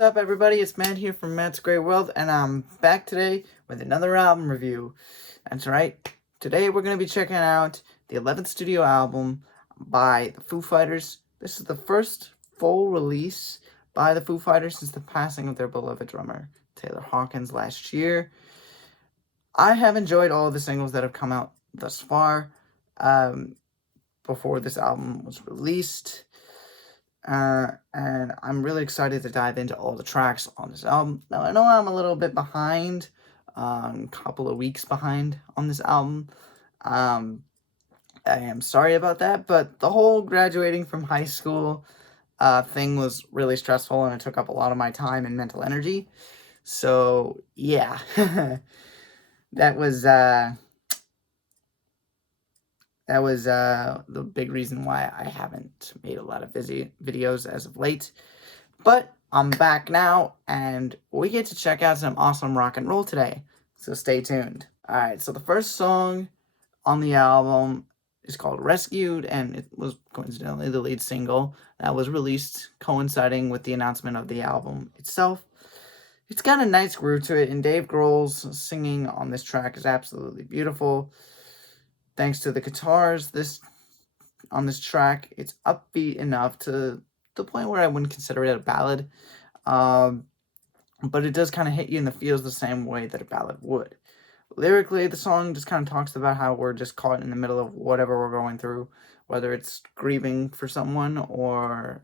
What's up, everybody? It's Matt here from Matt's Great World, and I'm back today with another album review. That's right. Today we're going to be checking out the 11th studio album by the Foo Fighters. This is the first full release by the Foo Fighters since the passing of their beloved drummer, Taylor Hawkins, last year. I have enjoyed all of the singles that have come out thus far before this album was released. And I'm really excited to dive into all the tracks on this album. Now, I know I'm a little bit behind, a couple of weeks behind on this album. I am sorry about that, but the whole graduating from high school thing was really stressful, and it took up a lot of my time and mental energy. So, yeah, that was the big reason why I haven't made a lot of videos as of late. But I'm back now, and we get to check out some awesome rock and roll today. So stay tuned. Alright, so the first song on the album is called Rescued, and it was coincidentally the lead single that was released coinciding with the announcement of the album itself. It's got a nice groove to it, and Dave Grohl's singing on this track is absolutely beautiful. Thanks to the guitars on this track, it's upbeat enough to the point where I wouldn't consider it a ballad. But it does kind of hit you in the feels the same way that a ballad would. Lyrically, the song just kind of talks about how we're just caught in the middle of whatever we're going through, whether it's grieving for someone or,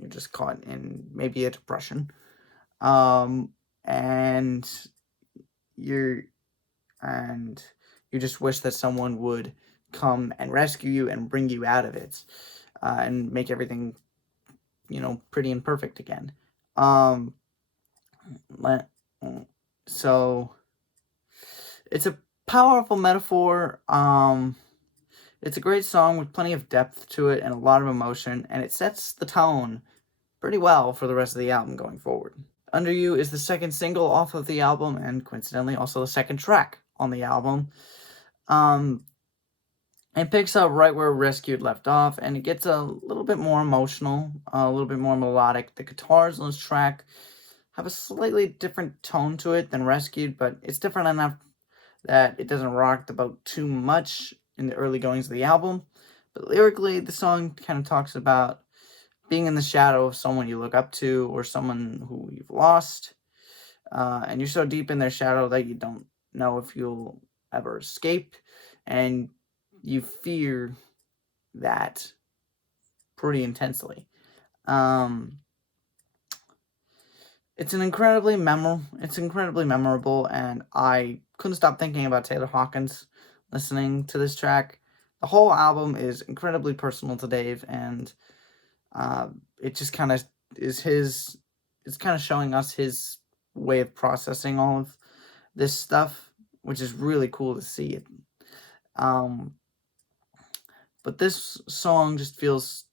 you're just caught in maybe a depression. And you just wish that someone would come and rescue you and bring you out of it, and make everything, pretty and perfect again. So it's a powerful metaphor. It's a great song with plenty of depth to it and a lot of emotion, and it sets the tone pretty well for the rest of the album going forward. Under You is the second single off of the album, and coincidentally also the second track on the album. It picks up right where Rescued left off, and it gets a little bit more emotional, a little bit more melodic. The guitars on this track have a slightly different tone to it than Rescued, but it's different enough that it doesn't rock the boat too much in the early goings of the album. But lyrically, the song kind of talks about being in the shadow of someone you look up to or someone who you've lost, and you're so deep in their shadow that you don't know if you'll ever escape, and you fear that pretty intensely. It's incredibly memorable, and I couldn't stop thinking about Taylor Hawkins listening to this track. The whole album is incredibly personal to Dave, and it just kind of is it's kind of showing us his way of processing all of this stuff, which is really cool to see it. But this song just feels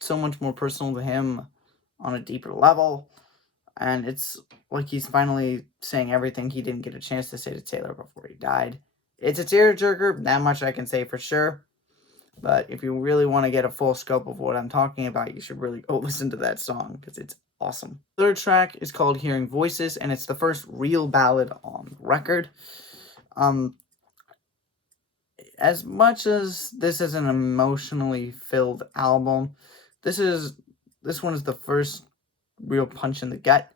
so much more personal to him on a deeper level. And it's like he's finally saying everything he didn't get a chance to say to Taylor before he died. It's a tearjerker, that much I can say for sure. But if you really want to get a full scope of what I'm talking about, you should really go listen to that song, because it's awesome. The third track is called Hearing Voices, and it's the first real ballad on the record. As much as this is an emotionally filled album, this one is the first real punch in the gut.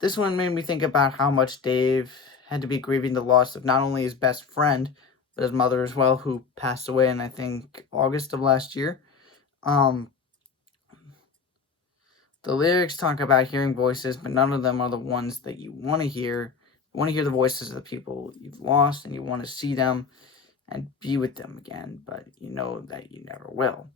This one made me think about how much Dave had to be grieving the loss of not only his best friend, but his mother as well, who passed away in, I think, August of last year. The lyrics talk about hearing voices, but none of them are the ones that you want to hear. You want to hear the voices of the people you've lost, and you want to see them and be with them again, but you know that you never will.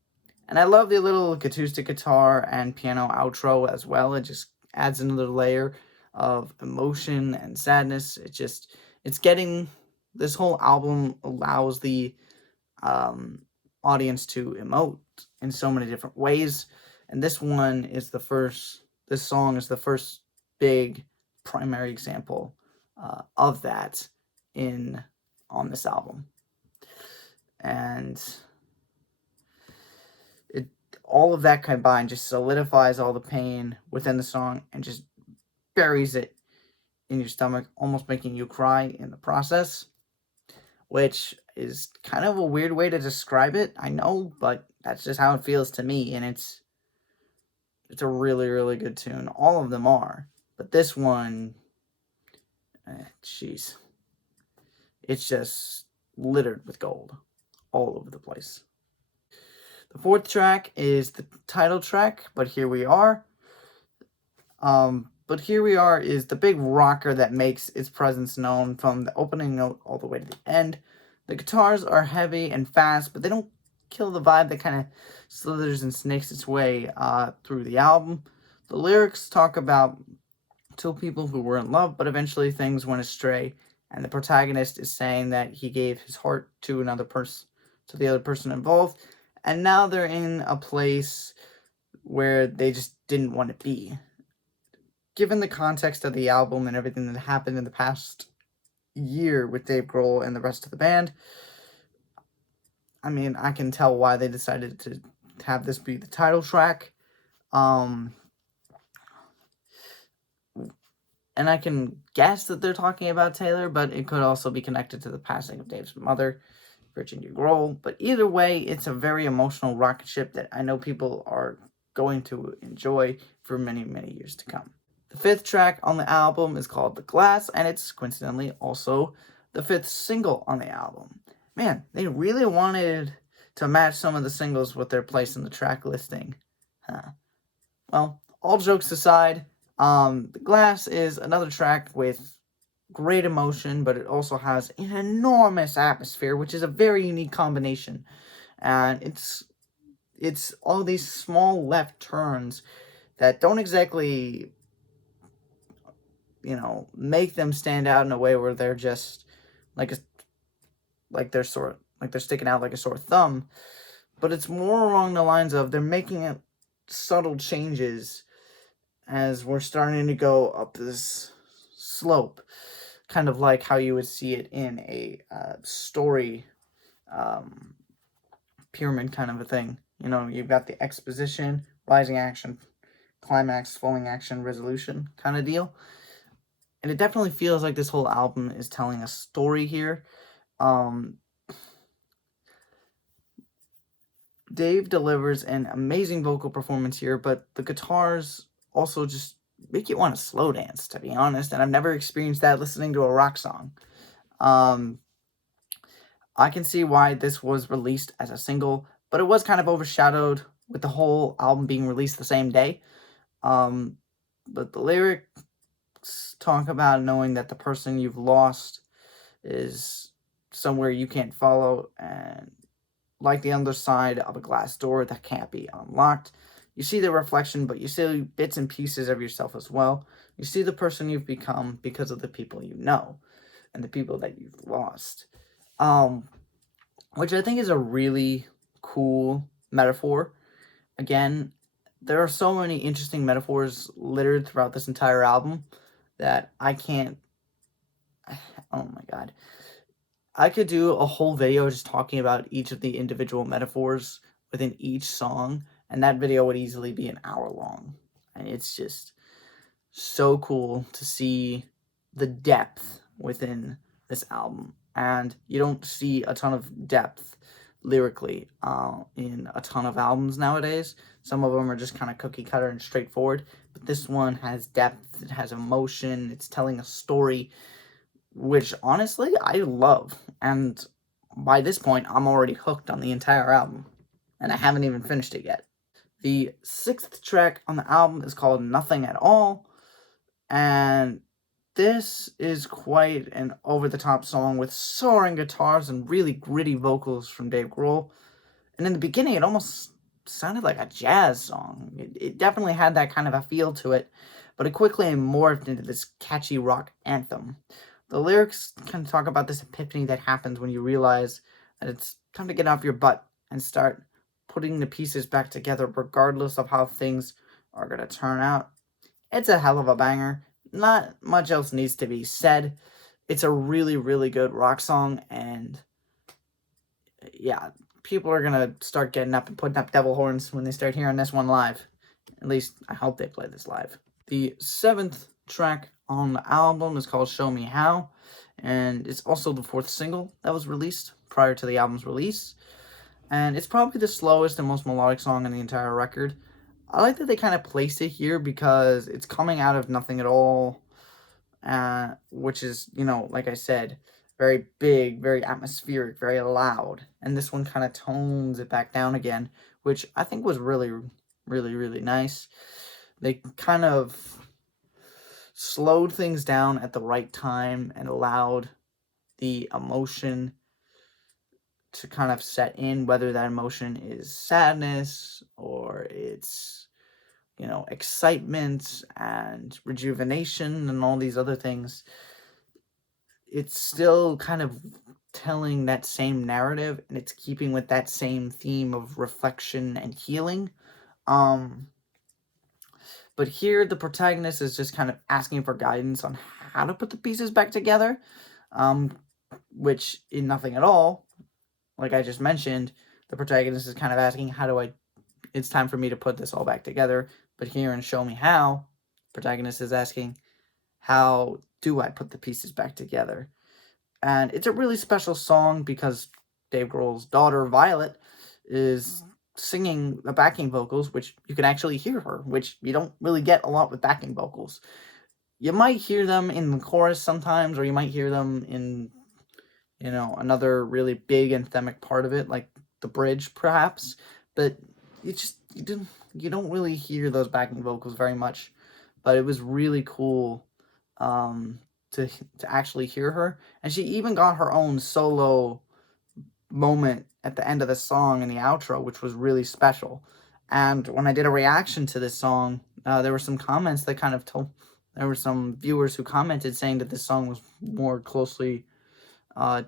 And I love the little acoustic guitar and piano outro as well. It just adds another layer of emotion and sadness. It's getting, this whole album allows the audience to emote in so many different ways. And this song is the first big primary example of that on this album. And all of that combined just solidifies all the pain within the song and just buries it in your stomach, almost making you cry in the process, which is kind of a weird way to describe it, I know, but that's just how it feels to me, and it's a really, really good tune. All of them are, but this one, jeez, it's just littered with gold all over the place. The fourth track is the title track, But Here We Are. But Here We Are is the big rocker that makes its presence known from the opening note all the way to the end. The guitars are heavy and fast, but they don't kill the vibe that kind of slithers and snakes its way through the album. The lyrics talk about two people who were in love, but eventually things went astray, and the protagonist is saying that he gave his heart to another person, to the other person involved, and now they're in a place where they just didn't want to be. Given the context of the album and everything that happened in the past year with Dave Grohl and the rest of the band, I mean, I can tell why they decided to have this be the title track. And I can guess that they're talking about Taylor, but it could also be connected to the passing of Dave's mother, Virginia Grohl. But either way, it's a very emotional rocket ship that I know people are going to enjoy for many, many years to come. The fifth track on the album is called The Glass, and it's coincidentally also the fifth single on the album. Man, they really wanted to match some of the singles with their place in the track listing. Well, all jokes aside, The Glass is another track with great emotion, but it also has an enormous atmosphere, which is a very unique combination. And it's all these small left turns that don't exactly, make them stand out in a way where they're just like they're sticking out like a sore thumb, but it's more along the lines of they're making it subtle changes as we're starting to go up this slope, kind of like how you would see it in a story pyramid kind of a thing. You've got the exposition, rising action, climax, falling action, resolution kind of deal. And it definitely feels like this whole album is telling a story here. Dave delivers an amazing vocal performance here, but the guitars also just make you want to slow dance, to be honest. And I've never experienced that listening to a rock song. I can see why this was released as a single, but it was kind of overshadowed with the whole album being released the same day. But the lyrics talk about knowing that the person you've lost is somewhere you can't follow, and like the underside of a glass door that can't be unlocked. You see the reflection, but you see bits and pieces of yourself as well. You see the person you've become because of the people you know and the people that you've lost. Which I think is a really cool metaphor. Again, there are so many interesting metaphors littered throughout this entire album that I can't... Oh my god. I could do a whole video just talking about each of the individual metaphors within each song, and that video would easily be an hour long. And it's just so cool to see the depth within this album. And you don't see a ton of depth lyrically in a ton of albums nowadays. Some of them are just kind of cookie cutter and straightforward, but this one has depth, it has emotion, it's telling a story, which honestly I love. And by this point, I'm already hooked on the entire album, and I haven't even finished it yet. The sixth track on the album is called Nothing at All, and this is quite an over-the-top song with soaring guitars and really gritty vocals from Dave Grohl. And in the beginning, it almost sounded like a jazz song. It definitely had that kind of a feel to it, but it quickly morphed into this catchy rock anthem. The lyrics kind of talk about this epiphany that happens when you realize that it's time to get off your butt and start putting the pieces back together regardless of how things are going to turn out. It's a hell of a banger. Not much else needs to be said. It's a really, really good rock song, and yeah, people are gonna start getting up and putting up devil horns when they start hearing this one live. At least, I hope they play this live. The 7th track on the album is called Show Me How, and it's also the 4th single that was released prior to the album's release. And it's probably the slowest and most melodic song on the entire record. I like that they kind of placed it here because it's coming out of nothing at all, which is, like I said, very big, very atmospheric, very loud. And this one kind of tones it back down again, which I think was really, really, really nice. They kind of slowed things down at the right time and allowed the emotion to kind of set in, whether that emotion is sadness or it's, excitement and rejuvenation and all these other things. It's still kind of telling that same narrative, and it's keeping with that same theme of reflection and healing. But here the protagonist is just kind of asking for guidance on how to put the pieces back together, which in nothing at all, like I just mentioned, the protagonist is kind of asking, it's time for me to put this all back together. But here in Show Me How, the protagonist is asking, how do I put the pieces back together? And it's a really special song because Dave Grohl's daughter, Violet, is singing the backing vocals, which you can actually hear her, which you don't really get a lot with backing vocals. You might hear them in the chorus sometimes, or you might hear them in, another really big anthemic part of it, like the bridge, perhaps. But you don't really hear those backing vocals very much. But it was really cool to actually hear her. And she even got her own solo moment at the end of the song in the outro, which was really special. And when I did a reaction to this song, there were some comments that kind of there were some viewers who commented saying that this song was more closely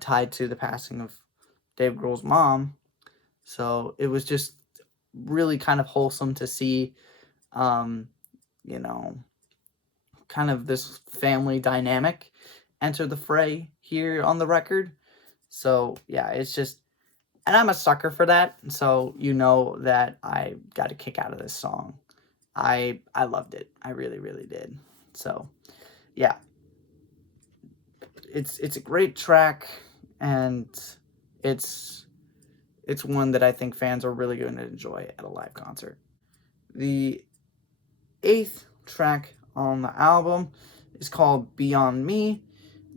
tied to the passing of Dave Grohl's mom. So it was just really kind of wholesome to see, kind of this family dynamic enter the fray here on the record. So yeah, it's just, and I'm a sucker for that. So that I got a kick out of this song. I loved it. I really, really did. So yeah, it's a great track, and it's one that I think fans are really going to enjoy at a live concert. The 8th track on the album is called Beyond Me.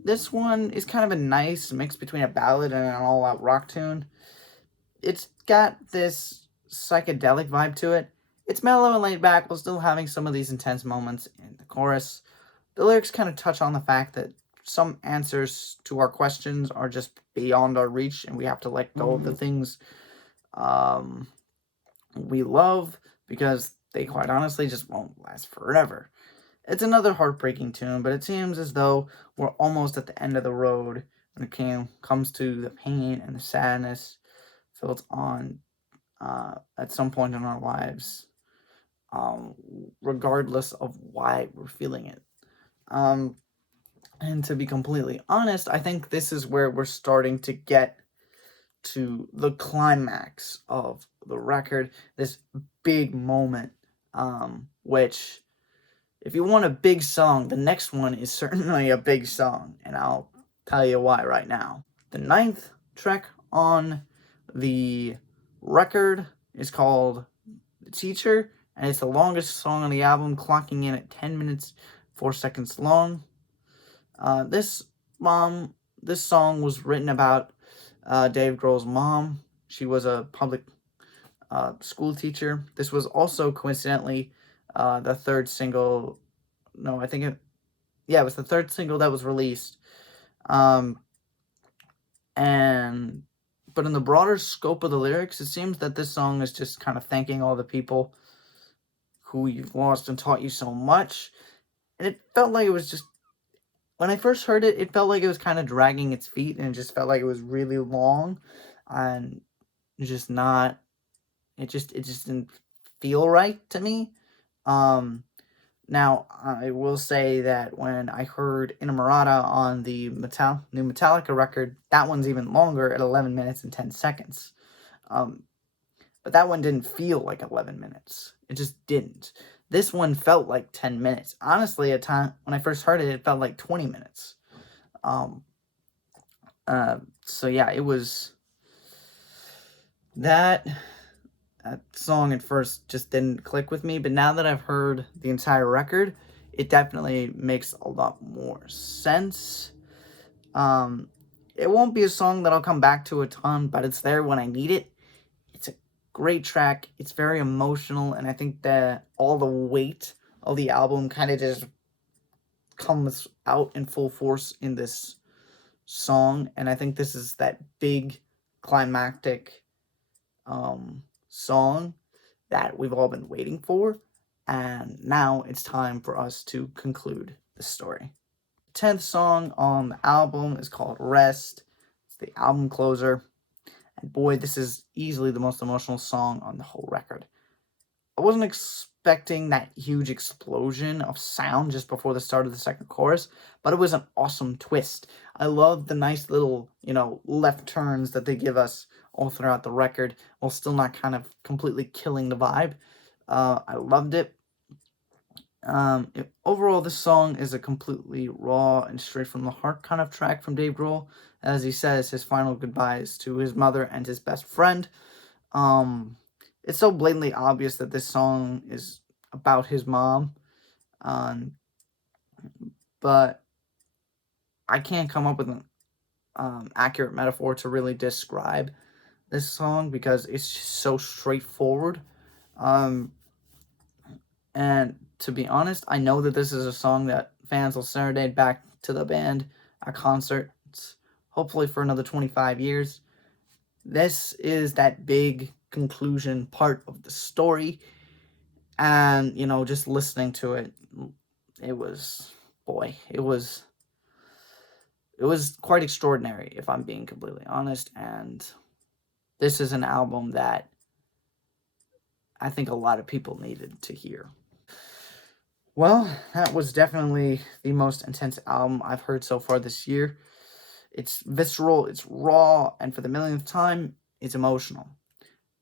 This one is kind of a nice mix between a ballad and an all-out rock tune. It's got this psychedelic vibe to it. It's mellow and laid back while still having some of these intense moments in the chorus. The lyrics kind of touch on the fact that some answers to our questions are just beyond our reach, and we have to let go of the things we love, because they quite honestly just won't last forever. It's another heartbreaking tune, but it seems as though we're almost at the end of the road when it comes to the pain and the sadness felt on at some point in our lives, regardless of why we're feeling it. And to be completely honest, I think this is where we're starting to get to the climax of the record, this big moment, which, if you want a big song, the next one is certainly a big song, and I'll tell you why right now. The 9th track on the record is called The Teacher, and it's the longest song on the album, clocking in at 10 minutes, 4 seconds long. This song was written about Dave Grohl's mom. She was a public school teacher. This was also coincidentally the third single. No, I think it was the third single that was released. But in the broader scope of the lyrics, it seems that this song is just kind of thanking all the people who you've lost and taught you so much. And it felt like it was just, when I first heard it, it felt like it was kind of dragging its feet, and it just felt like it was really long, and just not, it just didn't feel right to me. Now, I will say that when I heard Inamorata on the new Metallica record, that one's even longer at 11 minutes and 10 seconds. But that one didn't feel like 11 minutes. It just didn't. This one felt like 10 minutes. Honestly, at time when I first heard it, it felt like 20 minutes. Um, so yeah, it was that song at first just didn't click with me, but now that I've heard the entire record, it definitely makes a lot more sense. Um, it won't be a song that I'll come back to a ton, but it's there when I need it. It's a great track. It's very emotional, and I think that all the weight of the album kind of just comes out in full force in this song, and I think this is that big climactic song that we've all been waiting for, and now it's time for us to conclude the story. 10th song on the album is called Rest. It's the album closer. And boy, this is easily the most emotional song on the whole record. I wasn't expecting that huge explosion of sound just before the start of the second chorus, but it was an awesome twist. I love the nice little, left turns that they give us all throughout the record while still not kind of completely killing the vibe. I loved it. Overall, this song is a completely raw and straight from the heart kind of track from Dave Grohl, as he says his final goodbyes to his mother and his best friend. It's so blatantly obvious that this song is about his mom, but I can't come up with an accurate metaphor to really describe this song because it's just so straightforward. And to be honest, I know that this is a song that fans will serenade back to the band at concerts, hopefully for another 25 years. This is that big conclusion part of the story. And, just listening to it, it was quite extraordinary, if I'm being completely honest. And this is an album that I think a lot of people needed to hear. Well, that was definitely the most intense album I've heard so far this year. It's visceral, it's raw, and for the millionth time, it's emotional.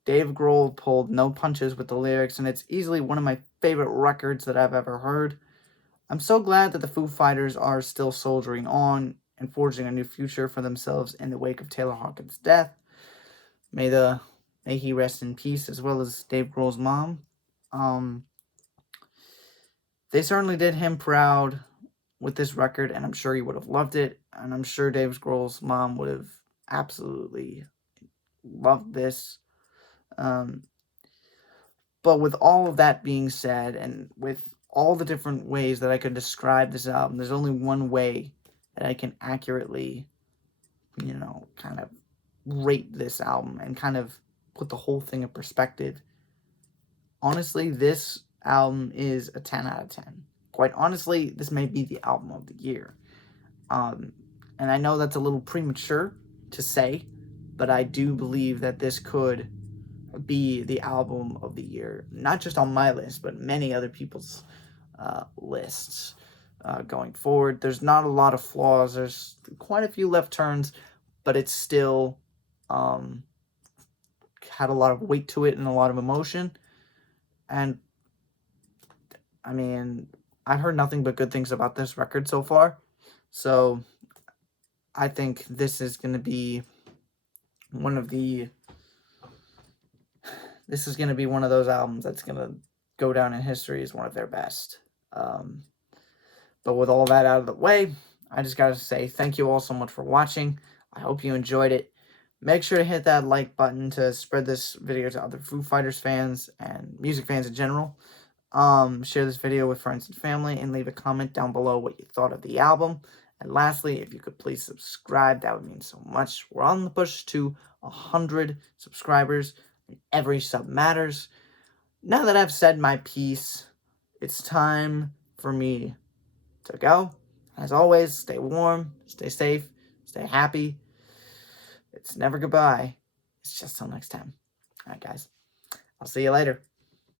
Dave Grohl pulled no punches with the lyrics, and it's easily one of my favorite records that I've ever heard. I'm so glad that the Foo Fighters are still soldiering on and forging a new future for themselves in the wake of Taylor Hawkins' death. May he rest in peace, as well as Dave Grohl's mom. They certainly did him proud with this record, and I'm sure he would have loved it, and I'm sure Dave Grohl's mom would have absolutely loved this. But with all of that being said, and with all the different ways that I could describe this album, there's only one way that I can accurately, kind of rate this album and kind of put the whole thing in perspective. Honestly, this album is a 10 out of 10. Quite honestly, this may be the album of the year. And I know that's a little premature to say, but I do believe that this could be the album of the year, not just on my list, but many other people's lists going forward. There's not a lot of flaws. There's quite a few left turns, but it's still had a lot of weight to it and a lot of emotion. And I mean, I've heard nothing but good things about this record so far. So I think this is going to be one of those albums that's going to go down in history as one of their best. But with all that out of the way, I just got to say thank you all so much for watching. I hope you enjoyed it. Make sure to hit that like button to spread this video to other Foo Fighters fans and music fans in general. Share this video with friends and family, and leave a comment down below what you thought of the album. And lastly, if you could please subscribe, that would mean so much. We're on the push to 100 subscribers, and every sub matters. Now that I've said my piece, it's time for me to go. As always, stay warm, stay safe, stay happy. It's never goodbye. It's just till next time. All right, guys. I'll see you later.